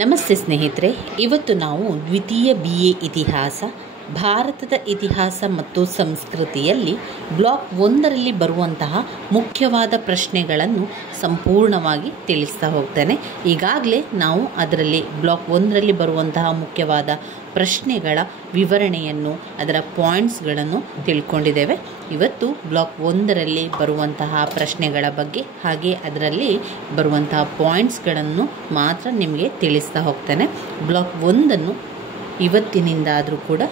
ನಮಸ್ತೆ ಸ್ನೇಹಿತರೆ, ಇವತ್ತು ನಾವು ದ್ವಿತೀಯ BA ಇತಿಹಾಸ ಭಾರತದ ಇತಿಹಾಸ ಮತ್ತು ಸಂಸ್ಕೃತಿಯಲ್ಲಿ ಬ್ಲಾಕ್ 1ರಲ್ಲಿ ಬರುವಂತಹ ಮುಖ್ಯವಾದ ಪ್ರಶ್ನೆಗಳನ್ನು ಸಂಪೂರ್ಣವಾಗಿ ತಿಳಿಸ್ತಾ ಹೋಗ್ತೇನೆ. ಈಗಾಗಲೇ ನಾವು ಅದರಲ್ಲಿ ಬ್ಲಾಕ್ 1ರಲ್ಲಿ ಬರುವಂತಹ ಮುಖ್ಯವಾದ ಪ್ರಶ್ನೆಗಳ ವಿವರಣೆಯನ್ನು, ಅದರ ಪಾಯಿಂಟ್ಸ್ಗಳನ್ನು ತಿಳ್ಕೊಂಡಿದ್ದೇವೆ. ಇವತ್ತು ಬ್ಲಾಕ್ 1ರಲ್ಲಿ ಬರುವಂತಹ ಪ್ರಶ್ನೆಗಳ ಬಗ್ಗೆ ಹಾಗೆ ಅದರಲ್ಲಿ ಬರುವಂತಹ ಪಾಯಿಂಟ್ಸ್ಗಳನ್ನು ಮಾತ್ರ ನಿಮಗೆ ತಿಳಿಸ್ತಾ ಹೋಗ್ತೇನೆ. ಬ್ಲಾಕ್ 1ಅನ್ನು ಇವತ್ತಿನಿಂದಾದರೂ ಕೂಡ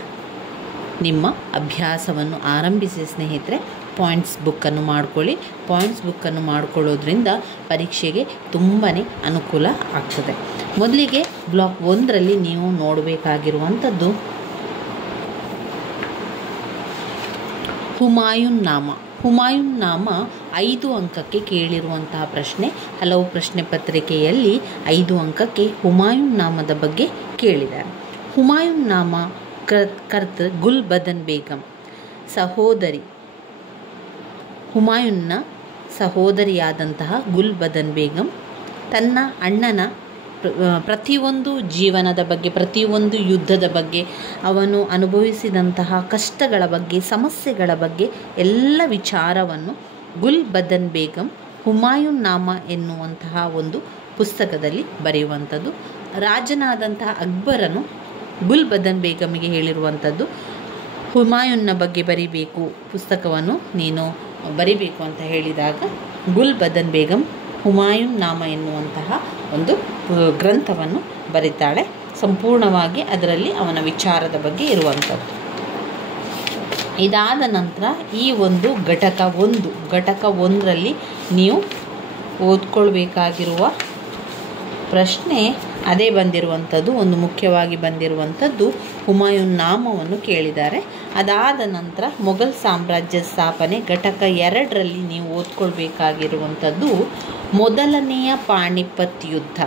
ನಿಮ್ಮ ಅಭ್ಯಾಸವನ್ನು ಆರಂಭಿಸಿ ಸ್ನೇಹಿತರೆ. ಪಾಯಿಂಟ್ಸ್ ಬುಕ್ಕನ್ನು ಮಾಡ್ಕೊಳ್ಳಿ. ಪಾಯಿಂಟ್ಸ್ ಬುಕ್ಕನ್ನು ಮಾಡಿಕೊಳ್ಳೋದ್ರಿಂದ ಪರೀಕ್ಷೆಗೆ ತುಂಬಾ ಅನುಕೂಲ ಆಗ್ತದೆ. ಮೊದಲಿಗೆ ಬ್ಲಾಕ್ 1ರಲ್ಲಿ ನೀವು ನೋಡಬೇಕಾಗಿರುವಂಥದ್ದು ಹುಮಾಯೂನ್ ನಾಮ. ಹುಮಾಯೂನ್ ನಾಮ 5 ಅಂಕಕ್ಕೆ ಕೇಳಿರುವಂತಹ ಪ್ರಶ್ನೆ. ಹಲವು ಪ್ರಶ್ನೆ ಪತ್ರಿಕೆಯಲ್ಲಿ 5 ಅಂಕಕ್ಕೆ ಹುಮಾಯೂನ್ ನಾಮದ ಬಗ್ಗೆ ಕೇಳಿದ್ದಾರೆ. ಹುಮಾಯೂನ್ ನಾಮ ಕರ್ತ ಗುಲ್ಬದನ್ ಬೇಗಂ ಸಹೋದರಿ, ಹುಮಾಯೂನ್ನ ಸಹೋದರಿಯಾದಂತಹ ಗುಲ್ಬದನ್ ಬೇಗಂ ತನ್ನ ಅಣ್ಣನ ಪ್ರತಿಯೊಂದು ಜೀವನದ ಬಗ್ಗೆ, ಪ್ರತಿಯೊಂದು ಯುದ್ಧದ ಬಗ್ಗೆ, ಅವನು ಅನುಭವಿಸಿದಂತಹ ಕಷ್ಟಗಳ ಬಗ್ಗೆ, ಸಮಸ್ಯೆಗಳ ಬಗ್ಗೆ ಎಲ್ಲ ವಿಚಾರವನ್ನು ಗುಲ್ಬದನ್ ಬೇಗಂ ಹುಮಾಯೂನ್ ನಾಮ ಎನ್ನುವಂತಹ ಒಂದು ಪುಸ್ತಕದಲ್ಲಿ ಬರೆಯುವಂಥದ್ದು. ರಾಜನಾದಂತಹ ಅಕ್ಬರನು ಗುಲ್ಬದನ್ ಬೇಗಮಿಗೆ ಹೇಳಿರುವಂಥದ್ದು, ಹುಮಾಯೂನ್ನ ಬಗ್ಗೆ ಬರಿಬೇಕು, ಪುಸ್ತಕವನ್ನು ನೀನು ಬರಿಬೇಕು ಅಂತ ಹೇಳಿದಾಗ ಗುಲ್ಬದನ್ ಬೇಗಂ ಹುಮಾಯೂನ್ ನಾಮ ಎನ್ನುವಂತಹ ಒಂದು ಗ್ರಂಥವನ್ನು ಬರೀತಾಳೆ. ಸಂಪೂರ್ಣವಾಗಿ ಅದರಲ್ಲಿ ಅವನ ವಿಚಾರದ ಬಗ್ಗೆ ಇರುವಂಥದ್ದು. ಇದಾದ ನಂತರ ಈ ಒಂದು ಘಟಕ 1ರಲ್ಲಿ ನೀವು ಓದ್ಕೊಳ್ಬೇಕಾಗಿರುವ ಪ್ರಶ್ನೆ ಅದೇ ಬಂದಿರುವಂಥದ್ದು. ಒಂದು ಮುಖ್ಯವಾಗಿ ಬಂದಿರುವಂಥದ್ದು ಹುಮಾಯೂನ್ ನಾಮವನ್ನು ಕೇಳಿದ್ದಾರೆ. ಅದಾದ ನಂತರ ಮೊಘಲ್ ಸಾಮ್ರಾಜ್ಯ ಸ್ಥಾಪನೆ ಘಟಕ 2ರಲ್ಲಿ ನೀವು ಓದ್ಕೊಳ್ಬೇಕಾಗಿರುವಂಥದ್ದು ಮೊದಲನೆಯ ಪಾಣಿಪತ್ ಯುದ್ಧ.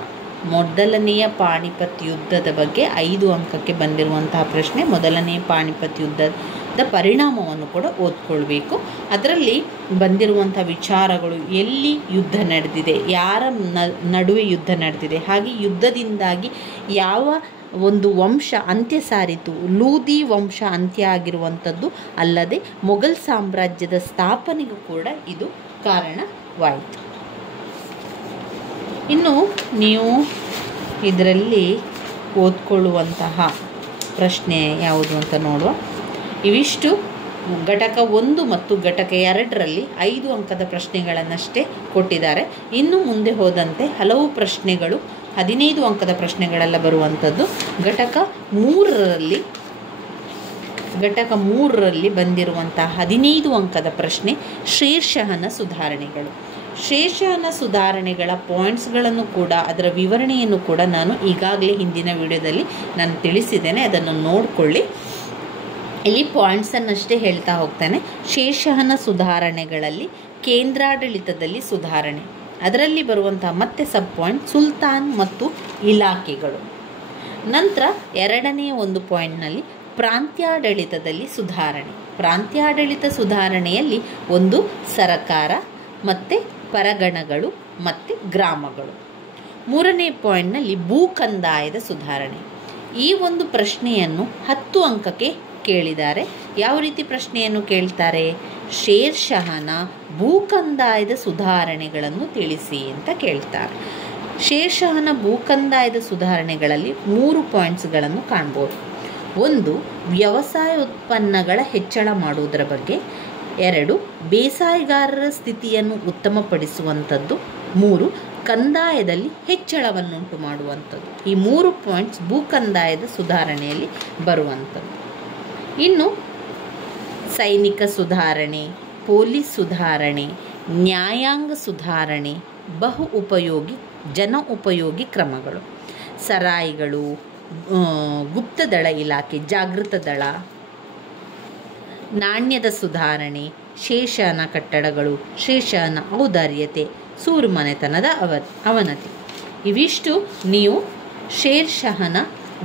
ಮೊದಲನೆಯ ಪಾಣಿಪತ್ ಯುದ್ಧದ ಬಗ್ಗೆ 5 ಅಂಕಕ್ಕೆ ಬಂದಿರುವಂತಹ ಪ್ರಶ್ನೆ. ಮೊದಲನೆಯ ಪಾಣಿಪತ್ ಯುದ್ಧದ ಪರಿಣಾಮವನ್ನು ಕೂಡ ಓದ್ಕೊಳ್ಬೇಕು. ಅದರಲ್ಲಿ ಬಂದಿರುವಂಥ ವಿಚಾರಗಳು, ಎಲ್ಲಿ ಯುದ್ಧ ನಡೆದಿದೆ, ಯಾರ ನಡುವೆ ಯುದ್ಧ ನಡೆದಿದೆ, ಹಾಗೆ ಯುದ್ಧದಿಂದಾಗಿ ಯಾವ ಒಂದು ವಂಶ ಅಂತ್ಯ ಸಾರಿತು, ಲೂದಿ ವಂಶ ಅಂತ್ಯ ಆಗಿರುವಂಥದ್ದು ಅಲ್ಲದೆ ಮೊಘಲ್ ಸಾಮ್ರಾಜ್ಯದ ಸ್ಥಾಪನೆಗೂ ಕೂಡ ಇದು ಕಾರಣವಾಯಿತು. ಇನ್ನು ನೀವು ಇದರಲ್ಲಿ ಓದ್ಕೊಳ್ಳುವಂತಹ ಪ್ರಶ್ನೆ ಯಾವುದು ಅಂತ ನೋಡುವ. ಇವಿಷ್ಟು ಘಟಕ 1 ಮತ್ತು ಘಟಕ 2ರಲ್ಲಿ 5 ಅಂಕದ ಪ್ರಶ್ನೆಗಳನ್ನಷ್ಟೇ ಕೊಟ್ಟಿದ್ದಾರೆ. ಇನ್ನು ಮುಂದೆ ಹೋದಂತೆ ಹಲವು ಪ್ರಶ್ನೆಗಳು 15 ಅಂಕದ ಪ್ರಶ್ನೆಗಳೆಲ್ಲ ಬರುವಂಥದ್ದು. ಘಟಕ 3ರಲ್ಲಿ ಬಂದಿರುವಂತಹ 15 ಅಂಕದ ಪ್ರಶ್ನೆ ಶೇರ್ ಶಹನ ಸುಧಾರಣೆಗಳು. ಶೇರ್ ಶಹನ ಸುಧಾರಣೆಗಳ ಪಾಯಿಂಟ್ಸ್ಗಳನ್ನು ಕೂಡ, ಅದರ ವಿವರಣೆಯನ್ನು ಕೂಡ ನಾನು ಈಗಾಗಲೇ ಹಿಂದಿನ ವಿಡಿಯೋದಲ್ಲಿ ನಾನು ತಿಳಿಸಿದ್ದೇನೆ, ಅದನ್ನು ನೋಡಿಕೊಳ್ಳಿ. ಇಲ್ಲಿ ಪಾಯಿಂಟ್ಸನ್ನಷ್ಟೇ ಹೇಳ್ತಾ ಹೋಗ್ತಾನೆ. ಶೇರ್ ಶಹನ ಸುಧಾರಣೆಗಳಲ್ಲಿ ಕೇಂದ್ರಾಡಳಿತದಲ್ಲಿ ಸುಧಾರಣೆ, ಅದರಲ್ಲಿ ಬರುವಂತಹ ಮತ್ತೆ ಸಬ್ ಪಾಯಿಂಟ್ ಸುಲ್ತಾನ್ ಮತ್ತು ಇಲಾಖೆಗಳು. ನಂತರ 2ನೇ ಒಂದು ಪಾಯಿಂಟ್ನಲ್ಲಿ ಪ್ರಾಂತ್ಯಾಡಳಿತದಲ್ಲಿ ಸುಧಾರಣೆ. ಪ್ರಾಂತ್ಯಾಡಳಿತ ಸುಧಾರಣೆಯಲ್ಲಿ ಒಂದು ಸರಕಾರ ಮತ್ತು ಪರಗಣಗಳು ಮತ್ತು ಗ್ರಾಮಗಳು. 3ನೇ ಪಾಯಿಂಟ್ನಲ್ಲಿ ಭೂಕಂದಾಯದ ಸುಧಾರಣೆ. ಈ ಒಂದು ಪ್ರಶ್ನೆಯನ್ನು 10 ಅಂಕಕ್ಕೆ ಕೇಳಿದ್ದಾರೆ. ಯಾವ ರೀತಿ ಪ್ರಶ್ನೆಯನ್ನು ಕೇಳ್ತಾರೆ? ಶೇರ್ ಶಹನ ಭೂಕಂದಾಯದ ಸುಧಾರಣೆಗಳನ್ನು ತಿಳಿಸಿ ಅಂತ ಕೇಳ್ತಾರೆ. ಶೇರ್ ಶಹನ ಭೂಕಂದಾಯದ ಸುಧಾರಣೆಗಳಲ್ಲಿ 3 ಪಾಯಿಂಟ್ಸ್ಗಳನ್ನು ಕಾಣ್ಬೋದು. 1, ವ್ಯವಸಾಯ ಉತ್ಪನ್ನಗಳ ಹೆಚ್ಚಳ ಮಾಡುವುದರ ಬಗ್ಗೆ. 2, ಬೇಸಾಯಗಾರರ ಸ್ಥಿತಿಯನ್ನು ಉತ್ತಮಪಡಿಸುವಂಥದ್ದು. 3, ಕಂದಾಯದಲ್ಲಿ ಹೆಚ್ಚಳವನ್ನುಂಟು ಮಾಡುವಂಥದ್ದು. ಈ 3 ಪಾಯಿಂಟ್ಸ್ ಭೂಕಂದಾಯದ ಸುಧಾರಣೆಯಲ್ಲಿ ಬರುವಂಥದ್ದು. ಇನ್ನು ಸೈನಿಕ ಸುಧಾರಣೆ, ಪೊಲೀಸ್ ಸುಧಾರಣೆ, ನ್ಯಾಯಾಂಗ ಸುಧಾರಣೆ, ಬಹು ಉಪಯೋಗಿ ಜನ ಉಪಯೋಗಿ ಕ್ರಮಗಳು, ಸರಾಯಿಗಳು, ಗುಪ್ತದಳ ಇಲಾಖೆ, ಜಾಗೃತ ದಳ, ನಾಣ್ಯದ ಸುಧಾರಣೆ, ಶೇಷನ ಕಟ್ಟಡಗಳು, ಶೇಷನ ಔದಾರ್ಯತೆ, ಸೂರುಮನೆತನದ ಅವನತಿ. ಇವಿಷ್ಟು ನೀವು ಶೇರ್ ಶಹನ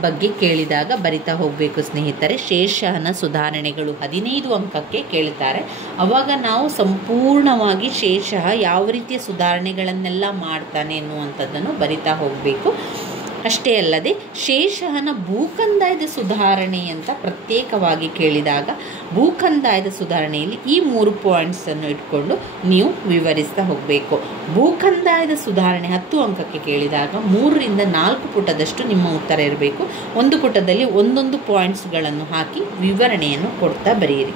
ಬಗ್ಗೆ ಕೇಳಿದಾಗ ಬರಿತಾ ಹೋಗಬೇಕು ಸ್ನೇಹಿತರೆ. ಶೇರ್ ಶಹನ ಸುಧಾರಣೆಗಳು 15 ಅಂಕಕ್ಕೆ ಕೇಳ್ತಾರೆ. ಆವಾಗ ನಾವು ಸಂಪೂರ್ಣವಾಗಿ ಶೇರ್ ಶಹ ಯಾವ ರೀತಿಯ ಸುಧಾರಣೆಗಳನ್ನೆಲ್ಲ ಮಾಡ್ತಾನೆ ಎನ್ನುವಂಥದ್ದನ್ನು ಬರಿತಾ ಹೋಗಬೇಕು. ಅಷ್ಟೇ ಅಲ್ಲದೆ ಶೇಷಹನ ಭೂಕಂದಾಯದ ಸುಧಾರಣೆ ಅಂತ ಪ್ರತ್ಯೇಕವಾಗಿ ಕೇಳಿದಾಗ ಭೂಕಂದಾಯದ ಸುಧಾರಣೆಯಲ್ಲಿ ಈ 3 ಪಾಯಿಂಟ್ಸನ್ನು ಇಟ್ಕೊಂಡು ನೀವು ವಿವರಿಸ್ತಾ ಹೋಗಬೇಕು. ಭೂಕಂದಾಯದ ಸುಧಾರಣೆ 10 ಅಂಕಕ್ಕೆ ಕೇಳಿದಾಗ 3ರಿಂದ 4 ಪುಟದಷ್ಟು ನಿಮ್ಮ ಉತ್ತರ ಇರಬೇಕು. ಒಂದು ಪುಟದಲ್ಲಿ ಒಂದೊಂದು ಪಾಯಿಂಟ್ಸ್ಗಳನ್ನು ಹಾಕಿ ವಿವರಣೆಯನ್ನು ಕೊಡ್ತಾ ಬರೆಯಿರಿ.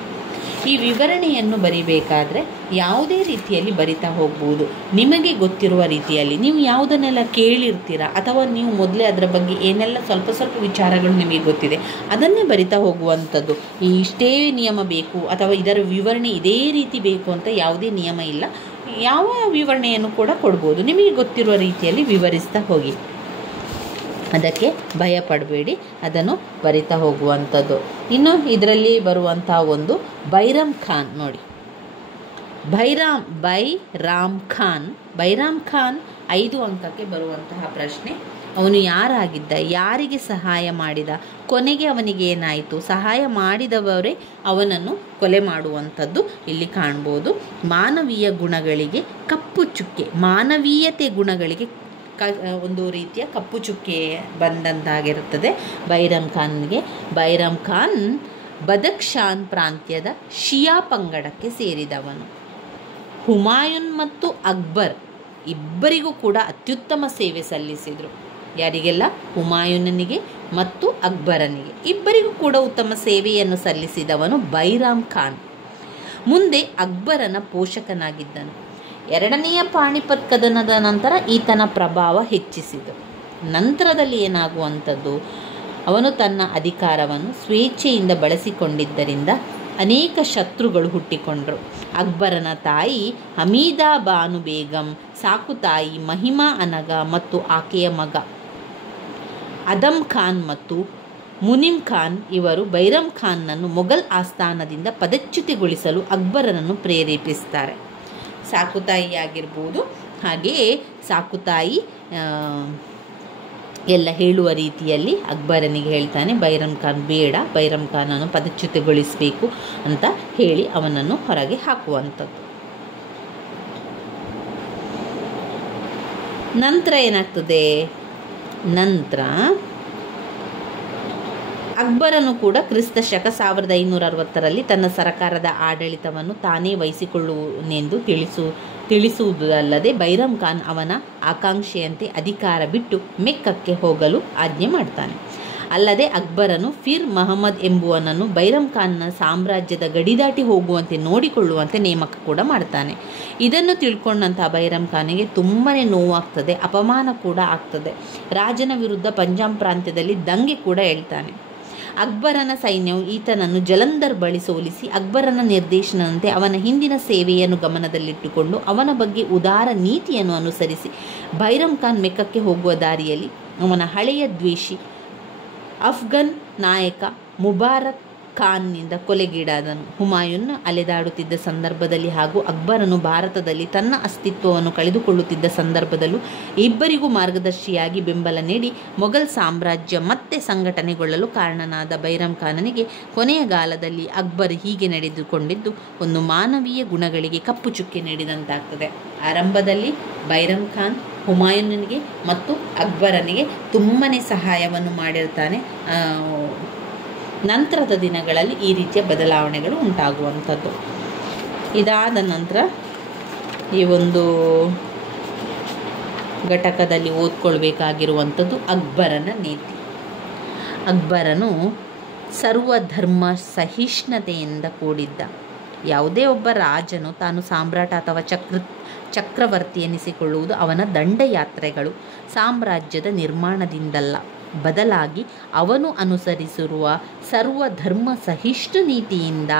ಈ ವಿವರಣೆಯನ್ನು ಬರಿಬೇಕಾದ್ರೆ ಯಾವುದೇ ರೀತಿಯಲ್ಲಿ ಬರಿತಾ ಹೋಗ್ಬೋದು. ನಿಮಗೆ ಗೊತ್ತಿರುವ ರೀತಿಯಲ್ಲಿ ನೀವು ಯಾವುದನ್ನೆಲ್ಲ ಕೇಳಿರ್ತೀರ ಅಥವಾ ನೀವು ಮೊದಲೇ ಅದರ ಬಗ್ಗೆ ಏನೆಲ್ಲ ಸ್ವಲ್ಪ ವಿಚಾರಗಳು ನಿಮಗೆ ಗೊತ್ತಿದೆ ಅದನ್ನೇ ಬರಿತಾ ಹೋಗುವಂಥದ್ದು. ಇಷ್ಟೇ ನಿಯಮ ಬೇಕು ಅಥವಾ ಇದರ ವಿವರಣೆ ಇದೇ ರೀತಿ ಬೇಕು ಅಂತ ಯಾವುದೇ ನಿಯಮ ಇಲ್ಲ. ಯಾವ ವಿವರಣೆಯನ್ನು ಕೂಡ ಕೊಡ್ಬೋದು. ನಿಮಗೆ ಗೊತ್ತಿರುವ ರೀತಿಯಲ್ಲಿ ವಿವರಿಸ್ತಾ ಹೋಗಿ, ಅದಕ್ಕೆ ಭಯ ಪಡಬೇಡಿ, ಅದನ್ನು ಬರಿತಾ ಹೋಗುವಂಥದ್ದು. ಇನ್ನು ಇದರಲ್ಲಿ ಬರುವಂಥ ಒಂದು ಬೈರಾಮ್ ಖಾನ್ ನೋಡಿ. ಬೈರಾಮ್ ಖಾನ್ 5 ಅಂಕಕ್ಕೆ ಬರುವಂತಹ ಪ್ರಶ್ನೆ. ಅವನು ಯಾರಾಗಿದ್ದ, ಯಾರಿಗೆ ಸಹಾಯ ಮಾಡಿದ, ಕೊನೆಗೆ ಅವನಿಗೆ ಏನಾಯಿತು, ಸಹಾಯ ಮಾಡಿದವರೇ ಅವನನ್ನು ಕೊಲೆ ಮಾಡುವಂಥದ್ದು ಇಲ್ಲಿ ಕಾಣ್ಬೋದು. ಮಾನವೀಯ ಗುಣಗಳಿಗೆ ಕಪ್ಪು ಚುಕ್ಕೆ, ಮಾನವೀಯತೆ ಗುಣಗಳಿಗೆ ಒಂದು ರೀತಿಯ ಕಪ್ಪು ಚುಕ್ಕೆ ಬಂದಂತಾಗಿರುತ್ತದೆ ಬೈರಾಮ್ ಖಾನ್ಗೆ. ಬೈರಾಮ್ ಖಾನ್ ಬದಖ್ಶಾನ್ ಪ್ರಾಂತ್ಯದ ಶಿಯಾ ಪಂಗಡಕ್ಕೆ ಸೇರಿದವನು. ಹುಮಾಯೂನ್ ಮತ್ತು ಅಕ್ಬರ್ ಇಬ್ಬರಿಗೂ ಕೂಡ ಅತ್ಯುತ್ತಮ ಸೇವೆ ಸಲ್ಲಿಸಿದರು. ಯಾರಿಗೆಲ್ಲ? ಹುಮಾಯೂನನಿಗೆ ಮತ್ತು ಅಕ್ಬರನಿಗೆ ಇಬ್ಬರಿಗೂ ಕೂಡ ಉತ್ತಮ ಸೇವೆಯನ್ನು ಸಲ್ಲಿಸಿದವನು ಬೈರಾಮ್ ಖಾನ್. ಮುಂದೆ ಅಕ್ಬರನ ಪೋಷಕನಾಗಿದ್ದನು. 2ನೆಯ ಪಾಣಿಪತ್ ಕದನದ ನಂತರ ಈತನ ಪ್ರಭಾವ ಹೆಚ್ಚಿಸಿತು. ನಂತರದಲ್ಲಿ ಏನಾಗುವಂಥದ್ದು, ಅವನು ತನ್ನ ಅಧಿಕಾರವನ್ನು ಸ್ವೇಚ್ಛೆಯಿಂದ ಬಳಸಿಕೊಂಡಿದ್ದರಿಂದ ಅನೇಕ ಶತ್ರುಗಳು ಹುಟ್ಟಿಕೊಂಡರು. ಅಕ್ಬರನ ತಾಯಿ ಹಮೀದಾ ಬಾನು ಬೇಗಂ, ಸಾಕು ತಾಯಿ ಮಹಿಮಾ ಅನಗ ಮತ್ತು ಆಕೆಯ ಮಗ ಅದಮ್ ಖಾನ್ ಮತ್ತು ಮುನಿಮ್ ಖಾನ್ ಇವರು ಬೈರಾಮ್ ಖಾನ್ನನ್ನು ಮೊಘಲ್ ಆಸ್ಥಾನದಿಂದ ಪದಚ್ಯುತಿಗೊಳಿಸಲು ಅಕ್ಬರನನ್ನು ಪ್ರೇರೇಪಿಸ್ತಾರೆ. ಸಾಕುತಾಯಿ ಆಗಿರ್ಬೋದು, ಹಾಗೆಯೇ ಸಾಕುತಾಯಿ ಎಲ್ಲ ಹೇಳುವ ರೀತಿಯಲ್ಲಿ ಅಕ್ಬರನಿಗೆ ಹೇಳ್ತಾನೆ, ಬೈರಾಮ್ ಖಾನ್ ಬೇಡ, ಬೈರಾಮ್ ಖಾನನ್ನು ಪದಚ್ಯುತಿಗೊಳಿಸಬೇಕು ಅಂತ ಹೇಳಿ ಅವನನ್ನು ಹೊರಗೆ ಹಾಕುವಂಥದ್ದು. ನಂತರ ಏನಾಗ್ತದೆ, ನಂತರ ಅಕ್ಬರನು ಕೂಡ ಕ್ರಿಸ್ತ ಶಕ 1560ರಲ್ಲಿ ತನ್ನ ಸರಕಾರದ ಆಡಳಿತವನ್ನು ತಾನೇ ವಹಿಸಿಕೊಳ್ಳುವನೆಂದು ತಿಳಿಸುವುದಲ್ಲದೆ ಬೈರಾಮ್ ಖಾನ್ ಅವನ ಆಕಾಂಕ್ಷೆಯಂತೆ ಅಧಿಕಾರ ಬಿಟ್ಟು ಮೆಕ್ಕಕ್ಕೆ ಹೋಗಲು ಆಜ್ಞೆ ಮಾಡ್ತಾನೆ. ಅಲ್ಲದೆ ಅಕ್ಬರನು ಫಿರ್ ಮಹಮ್ಮದ್ ಎಂಬುವನನ್ನು ಬೈರಾಮ್ ಖಾನ್ನ ಸಾಮ್ರಾಜ್ಯದ ಗಡಿದಾಟಿ ಹೋಗುವಂತೆ ನೋಡಿಕೊಳ್ಳುವಂತೆ ನೇಮಕ ಕೂಡ ಮಾಡ್ತಾನೆ. ಇದನ್ನು ತಿಳ್ಕೊಂಡಂಥ ಬೈರಾಮ್ ಖಾನಿಗೆ ತುಂಬಾ ನೋವಾಗ್ತದೆ, ಅಪಮಾನ ಕೂಡ ಆಗ್ತದೆ. ರಾಜನ ವಿರುದ್ಧ ಪಂಜಾಬ್ ಪ್ರಾಂತ್ಯದಲ್ಲಿ ದಂಗೆ ಕೂಡ ಹೇಳ್ತಾನೆ. ಅಕ್ಬರನ ಸೈನ್ಯವು ಈತನನ್ನು ಜಲಂಧರ್ ಬಳಿ ಸೋಲಿಸಿ ಅಕ್ಬರನ ನಿರ್ದೇಶನದಂತೆ ಅವನ ಹಿಂದಿನ ಸೇವೆಯನ್ನು ಗಮನದಲ್ಲಿಟ್ಟುಕೊಂಡು ಅವನ ಬಗ್ಗೆ ಉದಾರ ನೀತಿಯನ್ನು ಅನುಸರಿಸಿ ಬೈರಾಮ್ ಖಾನ್ ಮೆಕ್ಕಕ್ಕೆ ಹೋಗುವ ದಾರಿಯಲ್ಲಿ ಅವನ ಹಳೆಯ ದ್ವೇಷಿ ಅಫ್ಘನ್ ನಾಯಕ ಮುಬಾರಕ್ ಖಾನ್ನಿಂದ ಕೊಲೆಗೀಡಾದನು. ಹುಮಾಯೂನ್ ಅಲೆದಾಡುತ್ತಿದ್ದ ಸಂದರ್ಭದಲ್ಲಿ ಹಾಗೂ ಅಕ್ಬರನು ಭಾರತದಲ್ಲಿ ತನ್ನ ಅಸ್ತಿತ್ವವನ್ನು ಕಳೆದುಕೊಳ್ಳುತ್ತಿದ್ದ ಸಂದರ್ಭದಲ್ಲೂ ಇಬ್ಬರಿಗೂ ಮಾರ್ಗದರ್ಶಿಯಾಗಿ ಬೆಂಬಲ ನೀಡಿ ಮೊಘಲ್ ಸಾಮ್ರಾಜ್ಯ ಮತ್ತೆ ಸಂಘಟನೆಗೊಳ್ಳಲು ಕಾರಣನಾದ ಬೈರಾಮ್ ಖಾನನಿಗೆ ಕೊನೆಯ ಕಾಲದಲ್ಲಿ ಅಕ್ಬರ್ ಹೀಗೆ ನಡೆದುಕೊಂಡಿದ್ದು ಒಂದು ಮಾನವೀಯ ಗುಣಗಳಿಗೆ ಕಪ್ಪು ಚುಕ್ಕೆ ನೀಡಿದಂತಾಗ್ತದೆ. ಆರಂಭದಲ್ಲಿ ಬೈರಾಮ್ ಖಾನ್ ಹುಮಾಯೂನನಿಗೆ ಮತ್ತು ಅಕ್ಬರನಿಗೆ ತುಂಬಾ ಸಹಾಯವನ್ನು ಮಾಡಿರ್ತಾನೆ. ನಂತರದ ದಿನಗಳಲ್ಲಿ ಈ ರೀತಿಯ ಬದಲಾವಣೆಗಳು ಉಂಟಾಗುವಂಥದ್ದು. ಇದಾದ ನಂತರ ಈ ಒಂದು ಘಟಕದಲ್ಲಿ ಓದ್ಕೊಳ್ಬೇಕಾಗಿರುವಂಥದ್ದು ಅಕ್ಬರನ ನೀತಿ. ಅಕ್ಬರನು ಸರ್ವಧರ್ಮ ಸಹಿಷ್ಣುತೆಯಿಂದ ಕೂಡಿದ್ದ. ಯಾವುದೇ ಒಬ್ಬ ರಾಜನು ತಾನು ಸಾಮ್ರಾಟ ಅಥವಾ ಚಕ್ರವರ್ತಿ ಎನಿಸಿಕೊಳ್ಳುವುದು ಅವನ ದಂಡಯಾತ್ರೆಗಳು ಸಾಮ್ರಾಜ್ಯದ ನಿರ್ಮಾಣದಿಂದಲ್ಲ, ಬದಲಾಗಿ ಅವನು ಅನುಸರಿಸಿರುವ ಸರ್ವಧರ್ಮ ಸಹಿಷ್ಣು ನೀತಿಯಿಂದ.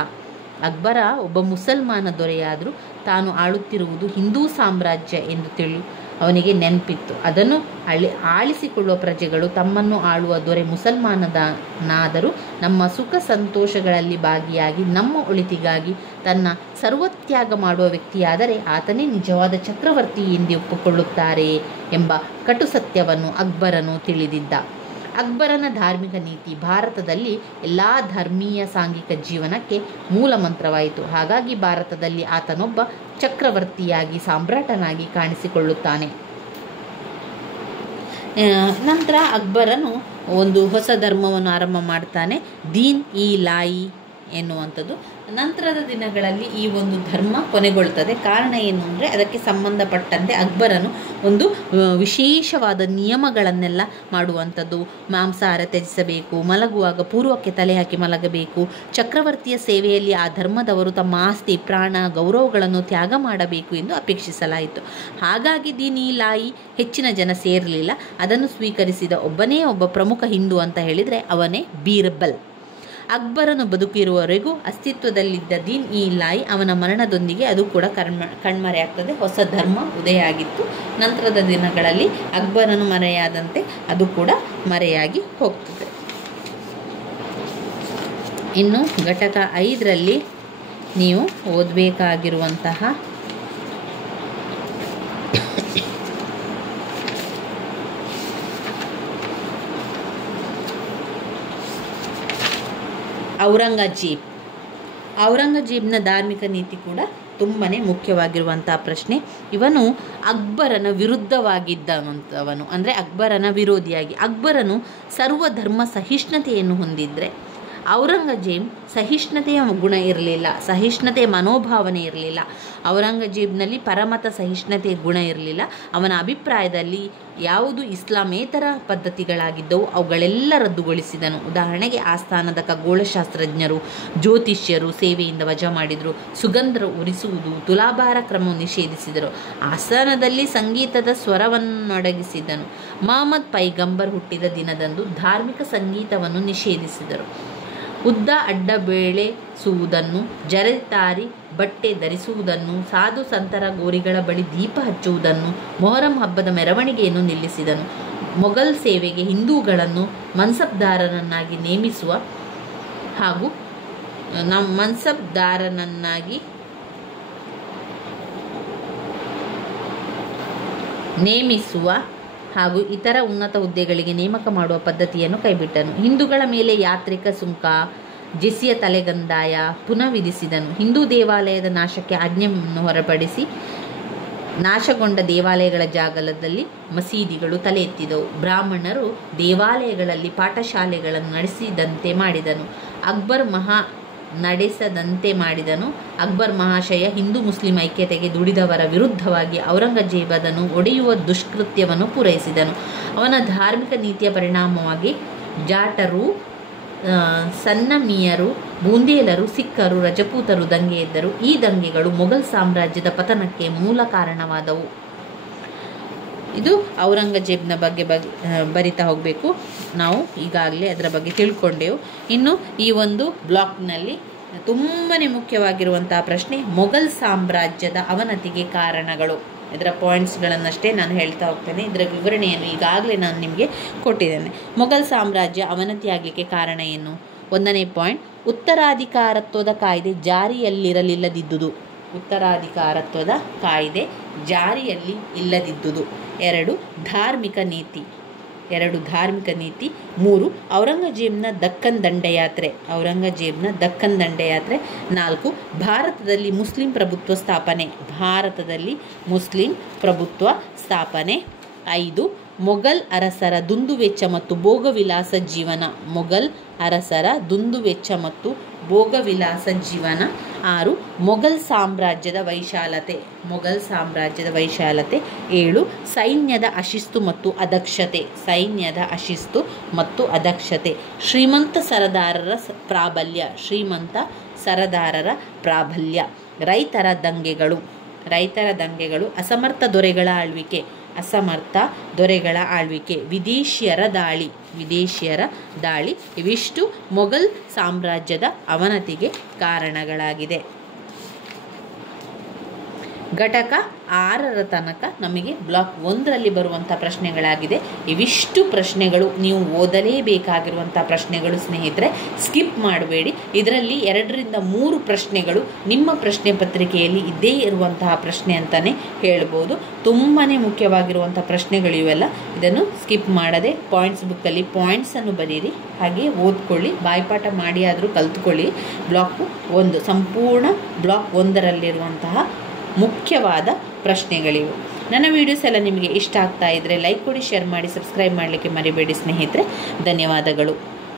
ಅಕ್ಬರ ಒಬ್ಬ ಮುಸಲ್ಮಾನ ದೊರೆಯಾದರೂ ತಾನು ಆಳುತ್ತಿರುವುದು ಹಿಂದೂ ಸಾಮ್ರಾಜ್ಯ ಎಂದು ಅವನಿಗೆ ನೆನಪಿತ್ತು. ಅದನ್ನು ಆಳಿಸಿಕೊಳ್ಳುವ ಪ್ರಜೆಗಳು ತಮ್ಮನ್ನು ಆಳುವ ದೊರೆ ಮುಸಲ್ಮಾನನಾದರೂ ನಮ್ಮ ಸುಖ ಸಂತೋಷಗಳಲ್ಲಿ ಭಾಗಿಯಾಗಿ ನಮ್ಮ ಒಳಿತಿಗಾಗಿ ತನ್ನ ಸರ್ವತ್ಯಾಗ ಮಾಡುವ ವ್ಯಕ್ತಿಯಾದರೆ ಆತನೇ ನಿಜವಾದ ಚಕ್ರವರ್ತಿ ಎಂದು ಒಪ್ಪಿಕೊಳ್ಳುತ್ತಾರೆ ಎಂಬ ಕಟು ಸತ್ಯವನ್ನು ಅಕ್ಬರನು ತಿಳಿದಿದ್ದ. ಅಕ್ಬರನ ಧಾರ್ಮಿಕ ನೀತಿ ಭಾರತದಲ್ಲಿ ಎಲ್ಲ ಧರ್ಮೀಯ ಸಾಂಘಿಕ ಜೀವನಕ್ಕೆ ಮೂಲ ಮಂತ್ರವಾಯಿತು. ಹಾಗಾಗಿ ಭಾರತದಲ್ಲಿ ಆತನೊಬ್ಬ ಚಕ್ರವರ್ತಿಯಾಗಿ ಸಾಮ್ರಾಟನಾಗಿ ಕಾಣಿಸಿಕೊಳ್ಳುತ್ತಾನೆ. ನಂತರ ಅಕ್ಬರನು ಒಂದು ಹೊಸ ಧರ್ಮವನ್ನು ಆರಂಭ ಮಾಡ್ತಾನೆ, ದೀನ್ ಇ ಲಾಯಿ ಎನ್ನುವಂಥದ್ದು. ನಂತರದ ದಿನಗಳಲ್ಲಿ ಈ ಒಂದು ಧರ್ಮ ಕೊನೆಗೊಳ್ತದೆ. ಕಾರಣ ಏನು ಅಂದರೆ ಅದಕ್ಕೆ ಸಂಬಂಧಪಟ್ಟಂತೆ ಅಕ್ಬರನು ಒಂದು ವಿಶೇಷವಾದ ನಿಯಮಗಳನ್ನೆಲ್ಲ ಮಾಡುವಂಥದ್ದು. ಮಾಂಸಾಹಾರ ತ್ಯಜಿಸಬೇಕು, ಮಲಗುವಾಗ ಪೂರ್ವಕ್ಕೆ ತಲೆ ಹಾಕಿ ಮಲಗಬೇಕು, ಚಕ್ರವರ್ತಿಯ ಸೇವೆಯಲ್ಲಿ ಆ ಧರ್ಮದವರು ತಮ್ಮ ಆಸ್ತಿ, ಪ್ರಾಣ, ಗೌರವಗಳನ್ನು ತ್ಯಾಗ ಮಾಡಬೇಕು ಎಂದು ಅಪೇಕ್ಷಿಸಲಾಯಿತು. ಹಾಗಾಗಿ ದೀನ್ ಇ ಲಾಯಿ ಹೆಚ್ಚಿನ ಜನ ಸೇರಲಿಲ್ಲ. ಅದನ್ನು ಸ್ವೀಕರಿಸಿದ ಒಬ್ಬನೇ ಒಬ್ಬ ಪ್ರಮುಖ ಹಿಂದೂ ಅಂತ ಹೇಳಿದರೆ ಅವನೇ ಬೀರ್ಬಲ್. ಅಕ್ಬರನು ಬದುಕಿರುವವರೆಗೂ ಅಸ್ತಿತ್ವದಲ್ಲಿದ್ದ ದೀನ್ ಇ ಲಾಯಿ ಅವನ ಮರಣದೊಂದಿಗೆ ಅದು ಕೂಡ ಕಣ್ಮರೆಯಾಗ್ತದೆ. ಹೊಸ ಧರ್ಮ ಉದಯ ಆಗಿತ್ತು. ನಂತರದ ದಿನಗಳಲ್ಲಿ ಅಕ್ಬರನು ಮರೆಯಾದಂತೆ ಅದು ಕೂಡ ಮರೆಯಾಗಿ ಹೋಗ್ತದೆ. ಇನ್ನು ಘಟಕ 5ರಲ್ಲಿ ನೀವು ಓದಬೇಕಾಗಿರುವಂತಹ ಔರಂಗಜೇಬ್ನ ಧಾರ್ಮಿಕ ನೀತಿ ಕೂಡ ತುಂಬಾ ಮುಖ್ಯವಾಗಿರುವಂಥ ಪ್ರಶ್ನೆ. ಇವನು ಅಕ್ಬರನ ವಿರುದ್ಧವಾಗಿದ್ದವಂಥವನು, ಅಂದರೆ ಅಕ್ಬರನ ವಿರೋಧಿಯಾಗಿ. ಅಕ್ಬರನು ಸರ್ವಧರ್ಮ ಸಹಿಷ್ಣುತೆಯನ್ನು ಹೊಂದಿದ್ರೆ ಔರಂಗಜೇಬ್ ಸಹಿಷ್ಣುತೆಯ ಗುಣ ಇರಲಿಲ್ಲ, ಸಹಿಷ್ಣುತೆಯ ಮನೋಭಾವನೆ ಇರಲಿಲ್ಲ. ಔರಂಗಜೇಬ್ನಲ್ಲಿ ಪರಮತ ಸಹಿಷ್ಣುತೆಯ ಗುಣ ಇರಲಿಲ್ಲ. ಅವನ ಅಭಿಪ್ರಾಯದಲ್ಲಿ ಯಾವುದು ಇಸ್ಲಾಮೇತರ ಪದ್ಧತಿಗಳಾಗಿದ್ದವು ಅವುಗಳೆಲ್ಲ ರದ್ದುಗೊಳಿಸಿದನು. ಉದಾಹರಣೆಗೆ ಆಸ್ಥಾನದ ಖಗೋಳಶಾಸ್ತ್ರಜ್ಞರು, ಜ್ಯೋತಿಷ್ಯರು ಸೇವೆಯಿಂದ ವಜಾ ಮಾಡಿದರು. ಸುಗಂಧ ಉರಿಸುವುದು, ತುಲಾಭಾರ ಕ್ರಮವನ್ನು ನಿಷೇಧಿಸಿದರು. ಆಸ್ಥಾನದಲ್ಲಿ ಸಂಗೀತದ ಸ್ವರವನ್ನೊದಗಿಸಿದನು. ಮಹಮ್ಮದ್ ಪೈಗಂಬರ್ ಹುಟ್ಟಿದ ದಿನದಂದು ಧಾರ್ಮಿಕ ಸಂಗೀತವನ್ನು ನಿಷೇಧಿಸಿದರು. ಉದ್ದ ಅಡ್ಡ ಬೆಳೆಸುವುದನ್ನು, ಜರತಾರಿ ಬಟ್ಟೆ ಧರಿಸುವುದನ್ನು, ಸಾಧು ಸಂತರ ಗೋರಿಗಳ ಬಳಿ ದೀಪ ಹಚ್ಚುವುದನ್ನು, ಮೊಹರಂ ಹಬ್ಬದ ಮೆರವಣಿಗೆಯನ್ನು ನಿಲ್ಲಿಸಿದನು. ಮೊಘಲ್ ಸೇವೆಗೆ ಹಿಂದೂಗಳನ್ನು ಮನ್ಸಬ್ದಾರನನ್ನಾಗಿ ನೇಮಿಸುವ ಹಾಗೂ ಇತರ ಉನ್ನತ ಹುದ್ದೆಗಳಿಗೆ ನೇಮಕ ಮಾಡುವ ಪದ್ಧತಿಯನ್ನು ಕೈಬಿಟ್ಟನು. ಹಿಂದೂಗಳ ಮೇಲೆ ಯಾತ್ರಿಕ ಸುಂಕ, ಜೆಸಿಯ ತಲೆಗಂದಾಯ ಪುನಃ ವಿಧಿಸಿದನು. ಹಿಂದೂ ದೇವಾಲಯದ ನಾಶಕ್ಕೆ ಆಜ್ಞೆಯನ್ನು ಹೊರಪಡಿಸಿ ನಾಶಗೊಂಡ ದೇವಾಲಯಗಳ ಜಾಗದಲ್ಲಿ ಮಸೀದಿಗಳು ತಲೆ ಎತ್ತಿದವು. ಬ್ರಾಹ್ಮಣರು ದೇವಾಲಯಗಳಲ್ಲಿ ಪಾಠಶಾಲೆಗಳನ್ನು ನಡೆಸದಂತೆ ಮಾಡಿದನು. ಅಕ್ಬರ್ ಮಹಾಶಯ ಹಿಂದೂ ಮುಸ್ಲಿಂ ಐಕ್ಯತೆಗೆ ದುಡಿದವರ ವಿರುದ್ಧವಾಗಿ ಔರಂಗಜೇಬನನ್ನು ಒಡೆಯುವ ದುಷ್ಕೃತ್ಯವನ್ನು ಪೂರೈಸಿದನು. ಅವನ ಧಾರ್ಮಿಕ ನೀತಿಯ ಪರಿಣಾಮವಾಗಿ ಜಾಟರು, ಸನ್ನಮಿಯರು, ಬೂಂದೇಲರು, ಸಿಖ್ಖರು, ರಜಪೂತರು ದಂಗೆ ಎದ್ದರು. ಈ ದಂಗೆಗಳು ಮೊಘಲ್ ಸಾಮ್ರಾಜ್ಯದ ಪತನಕ್ಕೆ ಮೂಲ ಕಾರಣವಾದವು. ಇದು ಔರಂಗಜೇಬ್ನ ಬಗ್ಗೆ ಬರಿತಾ ಹೋಗಬೇಕು. ನಾವು ಈಗಾಗಲೇ ಅದರ ಬಗ್ಗೆ ತಿಳ್ಕೊಂಡೆವು. ಇನ್ನು ಈ ಒಂದು ಬ್ಲಾಕ್ನಲ್ಲಿ ತುಂಬಾ ಮುಖ್ಯವಾಗಿರುವಂತಹ ಪ್ರಶ್ನೆ ಮೊಘಲ್ ಸಾಮ್ರಾಜ್ಯದ ಅವನತಿಗೆ ಕಾರಣಗಳು. ಇದರ ಪಾಯಿಂಟ್ಸ್ಗಳನ್ನಷ್ಟೇ ನಾನು ಹೇಳ್ತಾ ಹೋಗ್ತೇನೆ. ಇದರ ವಿವರಣೆಯನ್ನು ಈಗಾಗಲೇ ನಾನು ನಿಮಗೆ ಕೊಟ್ಟಿದ್ದೇನೆ. ಮೊಘಲ್ ಸಾಮ್ರಾಜ್ಯ ಅವನತಿಯಾಗಲಿಕ್ಕೆ ಕಾರಣ ಏನು? 1ನೇ ಪಾಯಿಂಟ್, ಉತ್ತರಾಧಿಕಾರತ್ವದ ಕಾಯ್ದೆ ಜಾರಿಯಲ್ಲಿರಲಿಲ್ಲದಿದ್ದುದು. 2 ಧಾರ್ಮಿಕ ನೀತಿ. 3 ಔರಂಗಜೇಬ್ನ ದಕ್ಕನ್ ದಂಡಯಾತ್ರೆ. 4 ಭಾರತದಲ್ಲಿ ಮುಸ್ಲಿಂ ಪ್ರಭುತ್ವ ಸ್ಥಾಪನೆ. 5 ಮೊಘಲ್ ಅರಸರ ದುಂದುವೆಚ್ಚ ಮತ್ತು ಭೋಗವಿಲಾಸ ಜೀವನ. 6 ಮೊಘಲ್ ಸಾಮ್ರಾಜ್ಯದ ವೈಶಾಲತೆ. 7 ಸೈನ್ಯದ ಅಶಿಸ್ತು ಮತ್ತು ಅದಕ್ಷತೆ. ಶ್ರೀಮಂತ ಸರದಾರರ ಪ್ರಾಬಲ್ಯ. ರೈತರ ದಂಗೆಗಳು. ಅಸಮರ್ಥ ದೊರೆಗಳ ಆಳ್ವಿಕೆ. ವಿದೇಶಿಯರ ದಾಳಿ. ಇವಿಷ್ಟು ಮೊಘಲ್ ಸಾಮ್ರಾಜ್ಯದ ಅವನತಿಗೆ ಕಾರಣಗಳಾಗಿದೆ. ಘಟಕ 6ರ ತನಕ ನಮಗೆ ಬ್ಲಾಕ್ 1ರಲ್ಲಿ ಬರುವಂಥ ಪ್ರಶ್ನೆಗಳಾಗಿದೆ. ಇವಿಷ್ಟು ಪ್ರಶ್ನೆಗಳು ನೀವು ಓದಲೇಬೇಕಾಗಿರುವಂಥ ಪ್ರಶ್ನೆಗಳು ಸ್ನೇಹಿತರೆ. ಸ್ಕಿಪ್ ಮಾಡಬೇಡಿ. ಇದರಲ್ಲಿ 2ರಿಂದ 3 ಪ್ರಶ್ನೆಗಳು ನಿಮ್ಮ ಪ್ರಶ್ನೆ ಪತ್ರಿಕೆಯಲ್ಲಿ ಇದ್ದೇ ಇರುವಂತಹ ಪ್ರಶ್ನೆ ಅಂತಲೇ ಹೇಳ್ಬೋದು. ತುಂಬಾ ಮುಖ್ಯವಾಗಿರುವಂಥ ಪ್ರಶ್ನೆಗಳು ಇವೆಲ್ಲ. ಇದನ್ನು ಸ್ಕಿಪ್ ಮಾಡದೆ ಪಾಯಿಂಟ್ಸ್ ಬುಕ್ಕಲ್ಲಿ ಪಾಯಿಂಟ್ಸನ್ನು ಬರೀರಿ, ಹಾಗೆ ಓದ್ಕೊಳ್ಳಿ, ಬಾಯ್ಪಾಠ ಮಾಡಿ ಆದರೂ ಕಲ್ತ್ಕೊಳ್ಳಿ. ಬ್ಲಾಕ್ 1 ಸಂಪೂರ್ಣ ಬ್ಲಾಕ್ 1ರಲ್ಲಿರುವಂತಹ ಮುಖ್ಯವಾದ ಪ್ರಶ್ನೆಗಳಿವು. ನನ್ನ ವೀಡಿಯೋಸ್ ಎಲ್ಲ ನಿಮಗೆ ಇಷ್ಟ ಆಗ್ತಾ ಇದ್ದರೆ ಲೈಕ್ ಕೊಡಿ, ಶೇರ್ ಮಾಡಿ, ಸಬ್ಸ್ಕ್ರೈಬ್ ಮಾಡಲಿಕ್ಕೆ ಮರಿಬೇಡಿ ಸ್ನೇಹಿತರೆ. ಧನ್ಯವಾದಗಳು.